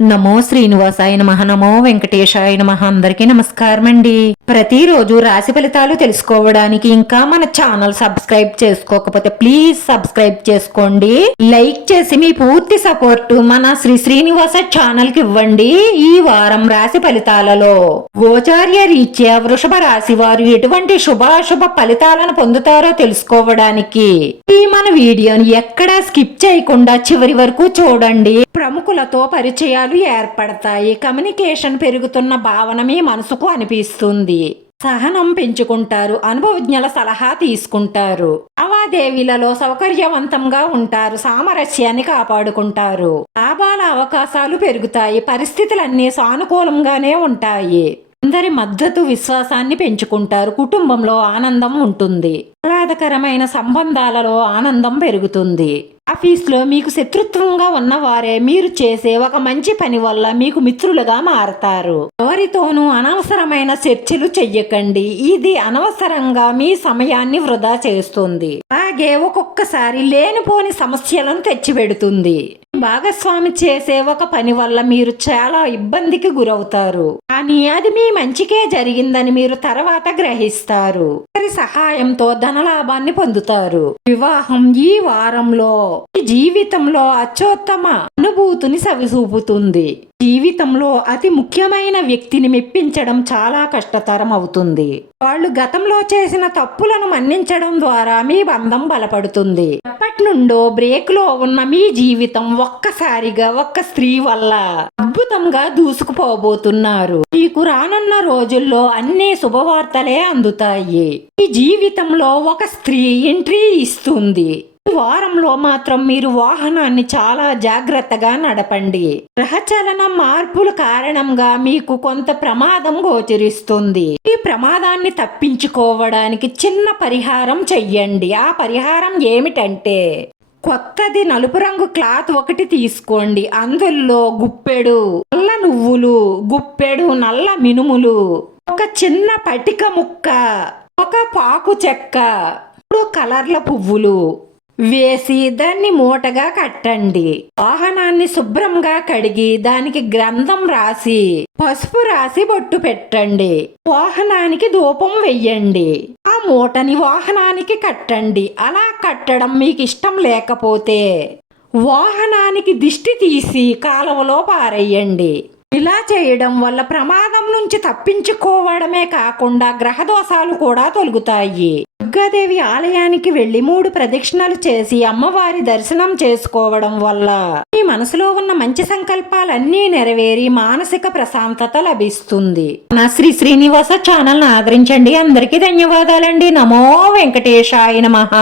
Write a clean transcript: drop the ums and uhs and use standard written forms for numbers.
నమో శ్రీనివాసాయ నమః. నమో వెంకటేశాయ నమః. అందరికీ నమస్కారం అండి. ప్రతిరోజు రాశి ఫలితాలు తెలుసుకోవడానికి ఇంకా మన ఛానల్ సబ్స్క్రైబ్ చేసుకోకపోతే ప్లీజ్ సబ్స్క్రైబ్ చేసుకోండి. లైక్ చేసి మీ పూర్తి సపోర్ట్ మన శ్రీనివాస ఛానల్ కి ఇవ్వండి. ఈ వారం రాశి ఫలితాలలో గోచార్య రీత్యా వృషభ రాశి వారు ఎటువంటి శుభాశుభ ఫలితాలను పొందుతారో తెలుసుకోవడానికి ఈ మన వీడియోని ఎక్కడా స్కిప్ చేయకుండా చివరి వరకు చూడండి. ప్రముఖులతో పరిచయాలు ఏర్పడతాయి. కమ్యూనికేషన్ పెరుగుతున్న భావన మీ మనసుకు అనిపిస్తుంది. సహనం పెంచుకుంటారు. అనుభవజ్ఞుల సలహా తీసుకుంటారు. లావాదేవీలలో సౌకర్యవంతంగా ఉంటారు. సామరస్యాన్ని కాపాడుకుంటారు. లాభాల అవకాశాలు పెరుగుతాయి. పరిస్థితులన్నీ సానుకూలంగానే ఉంటాయి. అందరి మద్దతు విశ్వాసాన్ని పెంచుకుంటారు. కుటుంబంలో ఆనందం ఉంటుంది. ఆహ్లాదకరమైన సంబంధాలలో ఆనందం పెరుగుతుంది. ఆఫీస్లో మీకు శత్రుత్వంగా ఉన్నవారే మీరు చేసే ఒక మంచి పని వల్ల మీకు మిత్రులుగా మారతారు. ఎవరితోనూ అనవసరమైన చర్చలు చెయ్యకండి. ఇది అనవసరంగా మీ సమయాన్ని వృధా చేస్తుంది. అలాగే ఒక్కొక్కసారి లేనిపోని సమస్యలను తెచ్చిపెడుతుంది. భాగస్వామి చేసే ఒక పని వల్ల మీరు చాలా ఇబ్బందికి గురవుతారు. కానీ అది మీ మంచికే జరిగిందని మీరు తర్వాత గ్రహిస్తారు. వారి సహాయంతో ధనలాభాన్ని పొందుతారు. వివాహం ఈ వారంలో మీ జీవితంలో అత్యుత్తమ అనుభూతిని సవిచూపుతుంది. జీవితంలో అతి ముఖ్యమైన వ్యక్తిని మెప్పించడం చాలా కష్టతరం అవుతుంది. వాళ్ళు గతంలో చేసిన తప్పులను మన్నించడం ద్వారా మీ బంధం బలపడుతుంది. ఎప్పటి నుండో బ్రేక్ లో ఉన్న మీ జీవితం ఒక్కసారిగా ఒక్క స్త్రీ వల్ల అద్భుతంగా దూసుకుపోబోతున్నారు. మీకు రానున్న రోజుల్లో అన్ని శుభవార్తలే అందుతాయి. మీ జీవితంలో ఒక స్త్రీ ఎంట్రీ ఇస్తుంది. ఈ వారంలో మాత్రం మీరు వాహనాన్ని చాలా జాగ్రత్తగా నడపండి. గ్రహచలన మార్పుల కారణంగా మీకు కొంత ప్రమాదం గోచరిస్తుంది. ఈ ప్రమాదాన్ని తప్పించుకోవడానికి చిన్న పరిహారం చెయ్యండి. ఆ పరిహారం ఏమిటంటే కొత్తది నలుపు రంగు క్లాత్ ఒకటి తీసుకోండి. అందులో గుప్పెడు నల్ల నువ్వులు, గుప్పెడు నల్ల మినుములు, ఒక చిన్న పటిక ముక్క, ఒక పాకు చెక్క, 3 కలర్ల పువ్వులు వేసి దాన్ని మూటగా కట్టండి. వాహనాన్ని శుభ్రంగా కడిగి దానికి గ్రంథం రాసి పసుపు రాసి బొట్టు పెట్టండి. వాహనానికి ధూపం వెయ్యండి. ఆ మూటని వాహనానికి కట్టండి. అలా కట్టడం మీకు ఇష్టం లేకపోతే వాహనానికి దిష్టి తీసి కాలువలో పారేయండి. ఇలా చేయడం వల్ల ప్రమాదం నుంచి తప్పించుకోవడమే కాకుండా గ్రహదోషాలు కూడా తొలగుతాయి. దుర్గాదేవి ఆలయానికి వెళ్లి 3 ప్రదక్షిణలు చేసి అమ్మవారి దర్శనం చేసుకోవడం వల్ల మీ మనసులో ఉన్న మంచి సంకల్పాలన్నీ నెరవేరి మానసిక ప్రశాంతత లభిస్తుంది. నా శ్రీనివాస ఛానల్ ఆదరించండి. అందరికీ ధన్యవాదాలండి. నమో వెంకటేశాయ నమః.